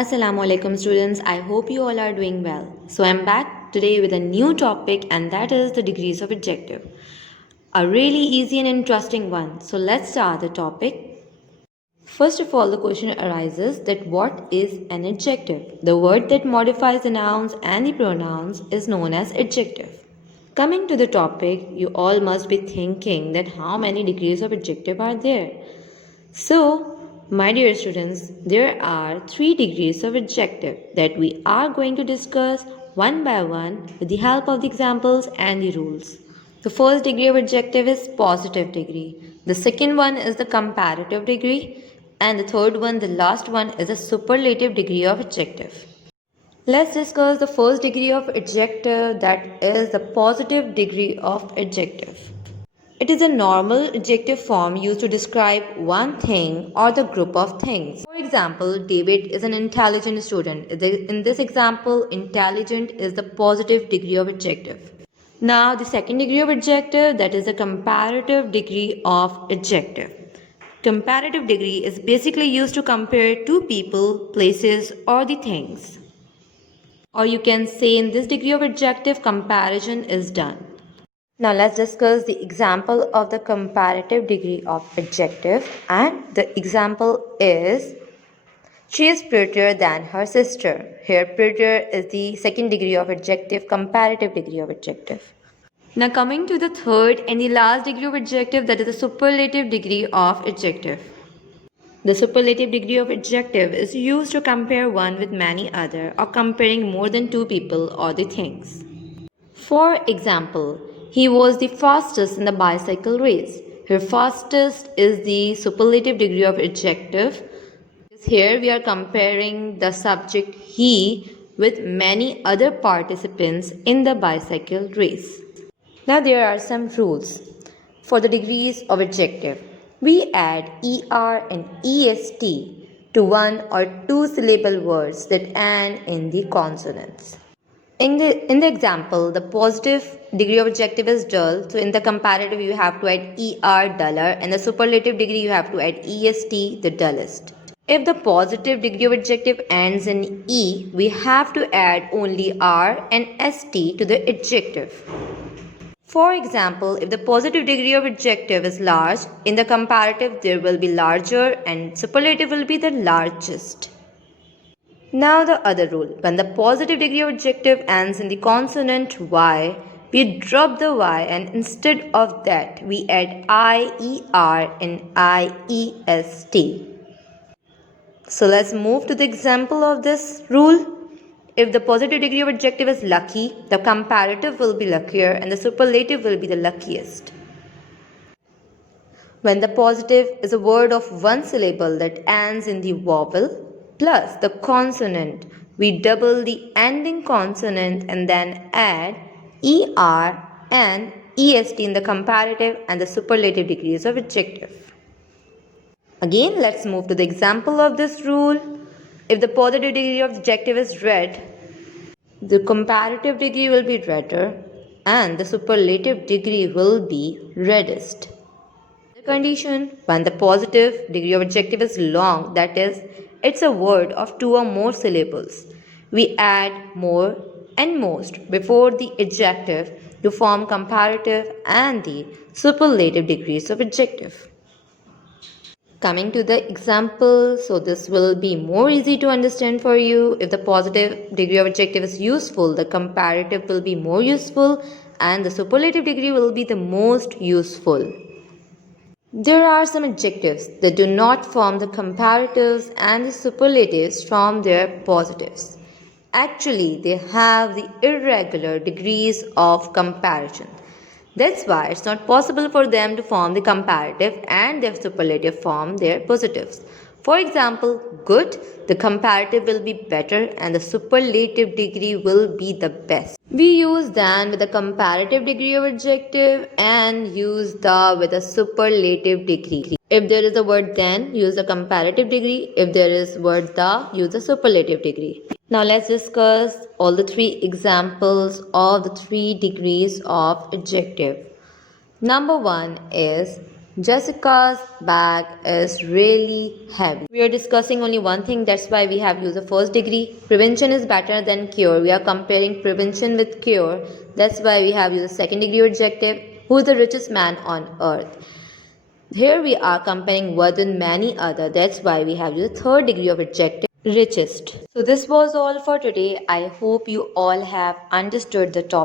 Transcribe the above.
Assalamu alaikum students. I hope you all are doing well. So I'm back today with a new topic and that is the degrees of adjective. A really easy and interesting one. So let's start the topic. First of all, the question arises that what is an adjective? The word that modifies the nouns and the pronouns is known as adjective. Coming to the topic, you all must be thinking that how many degrees of adjective are there? So, my dear students, there are 3 degrees of adjective that we are going to discuss one by one with the help of the examples and the rules. The first degree of adjective is positive degree. The second one is the comparative degree. And the third one, the last one, is a superlative degree of adjective. Let's discuss the first degree of adjective, that is the positive degree of adjective. It is a normal adjective form used to describe one thing or the group of things. For example, David is an intelligent student. In this example, intelligent is the positive degree of adjective. Now, the second degree of adjective, that is a comparative degree of adjective. Comparative degree is basically used to compare two people, places, or the things. Or you can say in this degree of adjective, comparison is done. Now let's discuss the example of the comparative degree of adjective, and the example is she is prettier than her sister. Here prettier is the second degree of adjective, comparative degree of adjective. Now coming to the third and the last degree of adjective, that is the superlative degree of adjective. The superlative degree of adjective is used to compare one with many other or comparing more than two people or the things. For example, he was the fastest in the bicycle race. Here, fastest is the superlative degree of adjective. Here we are comparing the subject he with many other participants in the bicycle race. Now there are some rules for the degrees of adjective. We add er and est to one or two syllable words that end in the consonants. In the example, the positive degree of adjective is dull. So in the comparative, you have to add er, duller, and the superlative degree you have to add est, the dullest. If the positive degree of adjective ends in e, we have to add only r and st to the adjective. For example, if the positive degree of adjective is large, in the comparative there will be larger and superlative will be the largest. Now the other rule, when the positive degree of adjective ends in the consonant y, we drop the y and instead of that we add ier and iest. So let's move to the example of this rule. If the positive degree of adjective is lucky, the comparative will be luckier and the superlative will be the luckiest. When the positive is a word of one syllable that ends in the vowel plus the consonant, we double the ending consonant and then add er and est in the comparative and the superlative degrees of adjective. Again, let's move to the example of this rule. If the positive degree of adjective is red, the comparative degree will be redder and the superlative degree will be reddest. The condition, when the positive degree of adjective is long, that is, it's a word of two or more syllables, we add more and most before the adjective to form comparative and the superlative degrees of adjective. Coming to the example, so this will be more easy to understand for you. If the positive degree of adjective is useful, the comparative will be more useful and the superlative degree will be the most useful. There are some adjectives that do not form the comparatives and the superlatives from their positives. Actually, they have the irregular degrees of comparison. That's why it's not possible for them to form the comparative and their superlative form their positives. For example, good, the comparative will be better and the superlative degree will be the best. We use than with a comparative degree of adjective and use the with a superlative degree. If there is a word then, use the comparative degree. If there is word the, use the superlative degree. Now let's discuss all the 3 examples of the 3 degrees of adjective. Number 1 is Jessica's bag is really heavy. We are discussing only one thing, that's why we have used the first degree. Prevention is better than cure. We are comparing prevention with cure. That's why we have used the second degree adjective. Who is the richest man on earth? Here we are comparing word with many other. That's why we have used third degree of adjective, richest. So this was all for today. I hope you all have understood the topic.